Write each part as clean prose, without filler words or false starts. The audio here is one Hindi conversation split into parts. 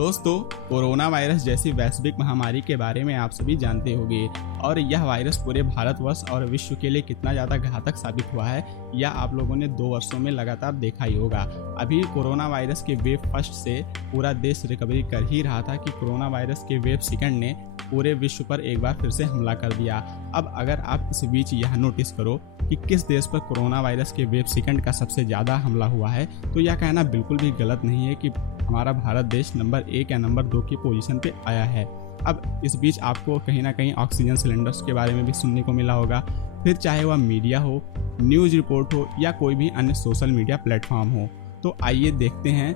दोस्तों, कोरोना वायरस जैसी वैश्विक महामारी के बारे में आप सभी जानते होंगे और यह वायरस पूरे भारतवर्ष और विश्व के लिए कितना ज़्यादा घातक साबित हुआ है यह आप लोगों ने 2 वर्षों में लगातार देखा ही होगा। अभी कोरोना वायरस के वेव फर्स्ट से पूरा देश रिकवरी कर ही रहा था कि कोरोना वायरस के वेव सेकंड ने पूरे विश्व पर एक बार फिर से हमला कर दिया। अब अगर आप इस बीच यह नोटिस करो कि किस देश पर कोरोना वायरस के वेव सेकंड का सबसे ज़्यादा हमला हुआ है, तो यह कहना बिल्कुल भी गलत नहीं है कि हमारा भारत देश नंबर 1 या नंबर 2 की पोजीशन पे आया है। अब इस बीच आपको कहीं ना कहीं ऑक्सीजन सिलेंडर्स के बारे में भी सुनने को मिला होगा, फिर चाहे वह मीडिया हो, न्यूज़ रिपोर्ट हो या कोई भी अन्य सोशल मीडिया प्लेटफॉर्म हो। तो आइए देखते हैं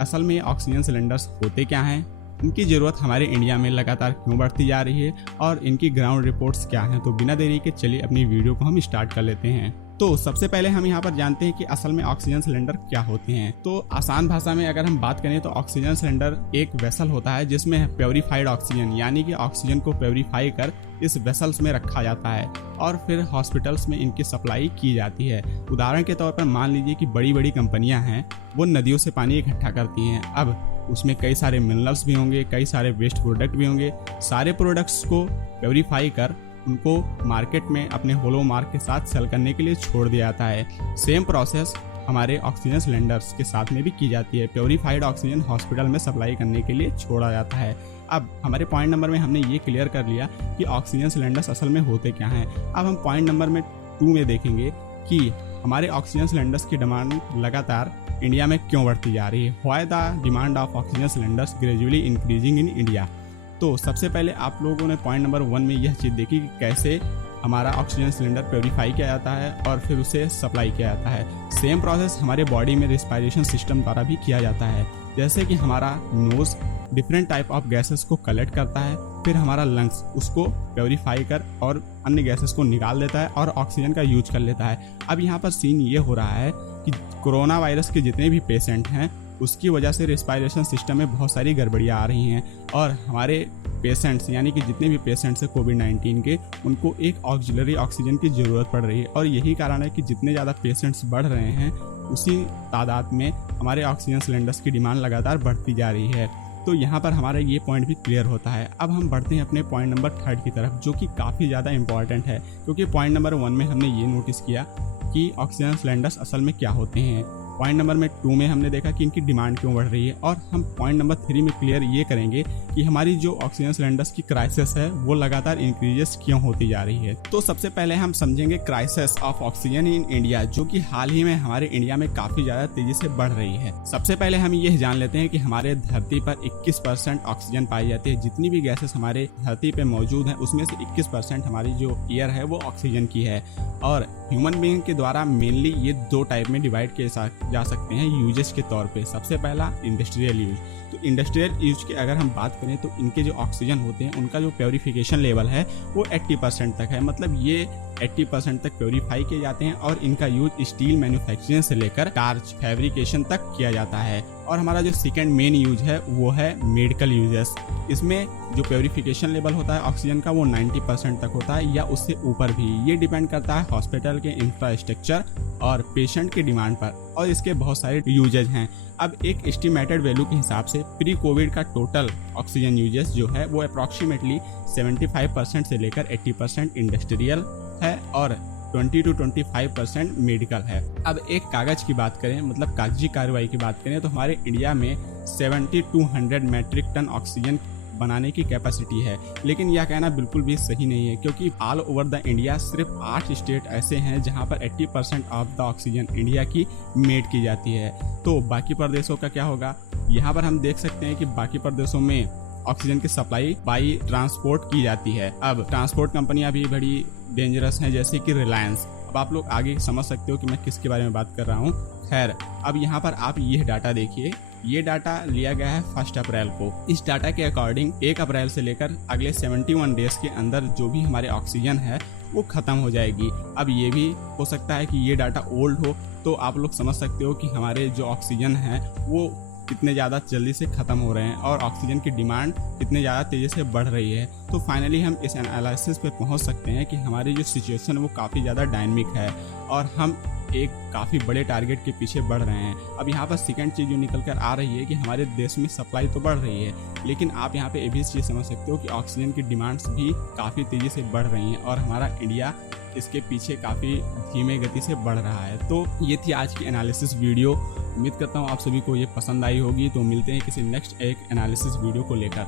असल में ऑक्सीजन सिलेंडर्स होते क्या हैं, इनकी ज़रूरत हमारे इंडिया में लगातार क्यों बढ़ती जा रही है और इनकी ग्राउंड रिपोर्ट्स क्या हैं। तो बिना देरी के चलिए अपनी वीडियो को हम स्टार्ट कर लेते हैं। तो सबसे पहले हम यहाँ पर जानते हैं कि असल में ऑक्सीजन सिलेंडर क्या होते हैं। तो आसान भाषा में अगर हम बात करें तो ऑक्सीजन सिलेंडर एक वेसल होता है जिसमें प्योरीफाइड ऑक्सीजन यानी कि ऑक्सीजन को प्योरीफाई कर इस वेसल्स में रखा जाता है और फिर हॉस्पिटल्स में इनकी सप्लाई की जाती है। उदाहरण के तौर पर मान लीजिए कि बड़ी बड़ी कंपनियां हैं, वो नदियों से पानी इकट्ठा करती हैं। अब उसमें कई सारे मिनरल्स भी होंगे, कई सारे वेस्ट प्रोडक्ट भी होंगे। सारे प्रोडक्ट्स को प्योरीफाई कर उनको मार्केट में अपने होलो मार्क के साथ सेल करने के लिए छोड़ दिया जाता है। सेम प्रोसेस हमारे ऑक्सीजन सिलेंडर्स के साथ में भी की जाती है। प्योरीफाइड ऑक्सीजन हॉस्पिटल में सप्लाई करने के लिए छोड़ा जाता है। अब हमारे पॉइंट नंबर में हमने ये क्लियर कर लिया कि ऑक्सीजन सिलेंडर्स असल में होते क्या हैं। अब हम पॉइंट नंबर में 2 में देखेंगे कि हमारे ऑक्सीजन सिलेंडर्स की डिमांड लगातार इंडिया में क्यों बढ़ती जा रही है। Why the demand of oxygen cylinders gradually increasing in India. तो सबसे पहले आप लोगों ने पॉइंट नंबर 1 में यह चीज़ देखी कि कैसे हमारा ऑक्सीजन सिलेंडर प्योरीफाई किया जाता है और फिर उसे सप्लाई किया जाता है। सेम प्रोसेस हमारे बॉडी में रिस्पायरेशन सिस्टम द्वारा भी किया जाता है। जैसे कि हमारा nose different type of gases को कलेक्ट करता है, फिर हमारा लंग्स उसको प्योरीफाई कर और अन्य गैसेस को निकाल देता है और ऑक्सीजन का यूज कर लेता है। अब यहाँ पर सीन ये हो रहा है कि कोरोना वायरस के जितने भी पेशेंट हैं उसकी वजह से रिस्पायरेशन सिस्टम में बहुत सारी गड़बड़ियाँ आ रही हैं और हमारे पेशेंट्स यानी कि जितने भी पेशेंट्स हैं कोविड-19 के, उनको एक ऑक्सिलरी ऑक्सीजन की ज़रूरत पड़ रही है। और यही कारण है कि जितने ज़्यादा पेशेंट्स बढ़ रहे हैं उसी तादाद में हमारे ऑक्सीजन सिलेंडर्स की डिमांड लगातार बढ़ती जा रही है। तो यहाँ पर हमारा ये पॉइंट भी क्लियर होता है। अब हम बढ़ते हैं अपने पॉइंट नंबर 3 की तरफ, जो कि काफ़ी ज़्यादा इंपॉर्टेंट है, क्योंकि पॉइंट नंबर 1 में हमने ये नोटिस किया कि ऑक्सीजन सिलेंडर्स असल में क्या होते हैं। पॉइंट नंबर में 2 में हमने देखा कि इनकी डिमांड क्यों बढ़ रही है और हम पॉइंट नंबर 3 में क्लियर ये करेंगे कि हमारी जो ऑक्सीजन सिलेंडर्स की क्राइसिस है वो लगातार इंक्रीजेस क्यों होती जा रही है। तो सबसे पहले हम समझेंगे crisis of oxygen in India, जो कि हाल ही में हमारे इंडिया में काफ़ी ज़्यादा तेज़ी से बढ़ रही है। सबसे पहले हम ये जान लेते हैं कि हमारे धरती पर 21% ऑक्सीजन पाई जाती है। जितनी भी गैसेस हमारे धरती पर मौजूद हैं उसमें से 21% हमारी जो एयर है वो ऑक्सीजन की है। और ह्यूमन बीइंग के द्वारा मेनली ये 2 टाइप में डिवाइड किए जा सकते हैं यूजेस के तौर पे। सबसे पहला इंडस्ट्रियल यूज। तो इंडस्ट्रियल यूज की अगर हम बात करें तो इनके जो ऑक्सीजन होते हैं उनका जो प्योरीफिकेशन लेवल है वो 80% तक है। मतलब ये 80% तक प्योरीफाई किए जाते हैं और इनका यूज स्टील मैन्युफैक्चरिंग से लेकर टार्च फैब्रिकेशन तक किया जाता है। और हमारा जो सेकंड मेन यूज है वो है मेडिकल यूजेस। इसमें जो प्योरीफिकेशन लेवल होता है ऑक्सीजन का वो 90% तक होता है या उससे ऊपर भी। ये डिपेंड करता है हॉस्पिटल के इंफ्रास्ट्रक्चर और पेशेंट के डिमांड पर, और इसके बहुत सारे यूजेज हैं। अब एक एस्टिमेटेड वैल्यू के हिसाब से प्री कोविड का टोटल ऑक्सीजन यूजेस जो है वो अप्रॉक्सीमेटली 75% से लेकर 80% इंडस्ट्रियल है और 20 to 25% मेडिकल है। अब एक कागज की बात करें, मतलब कागजी कार्रवाई की बात करें, तो हमारे इंडिया में 7200 मैट्रिक टन ऑक्सीजन बनाने की कैपेसिटी है। लेकिन यह कहना बिल्कुल भी सही नहीं है, क्योंकि ऑल ओवर द इंडिया सिर्फ 8 स्टेट ऐसे हैं जहां पर 80% ऑफ द ऑक्सीजन इंडिया की मेड की जाती है। तो बाकी प्रदेशों का क्या होगा? यहाँ पर हम देख सकते हैं कि बाकी प्रदेशों में ऑक्सीजन की सप्लाई बाई ट्रांसपोर्ट की जाती है। अब ट्रांसपोर्ट कंपनियां भी बड़ी डेंजरस हैं, जैसे कि रिलायंस। अब आप लोग आगे समझ सकते हो कि मैं किसके बारे में बात कर रहा हूँ। खैर, अब यहाँ पर आप यह डाटा देखिए। ये डाटा लिया गया है 1 अप्रैल को। इस डाटा के अकॉर्डिंग 1 अप्रैल से लेकर अगले 71 डेज के अंदर जो भी हमारे ऑक्सीजन है वो ख़त्म हो जाएगी। अब ये भी हो सकता है कि ये डाटा ओल्ड हो, तो आप लोग समझ सकते हो कि हमारे जो ऑक्सीजन है वो कितने ज़्यादा जल्दी से ख़त्म हो रहे हैं और ऑक्सीजन की डिमांड कितने ज़्यादा तेज़ी से बढ़ रही है। तो फाइनली हम इस एनालिसिस पे पहुंच सकते हैं कि हमारी जो सिचुएशन वो काफ़ी ज़्यादा डायनामिक है और हम एक काफ़ी बड़े टारगेट के पीछे बढ़ रहे हैं। अब यहाँ पर सेकंड चीज़ जो निकल कर आ रही है कि हमारे देश में सप्लाई तो बढ़ रही है, लेकिन आप यहाँ पे ये भी चीज़ समझ सकते हो कि ऑक्सीजन की डिमांड्स भी काफ़ी तेज़ी से बढ़ रही हैं और हमारा इंडिया इसके पीछे काफ़ी धीमे गति से बढ़ रहा है। तो ये थी आज की एनालिसिस वीडियो। उम्मीद करता हूँ आप सभी को ये पसंद आई होगी। तो मिलते हैं किसी नेक्स्ट एक एनालिसिस वीडियो को लेकर।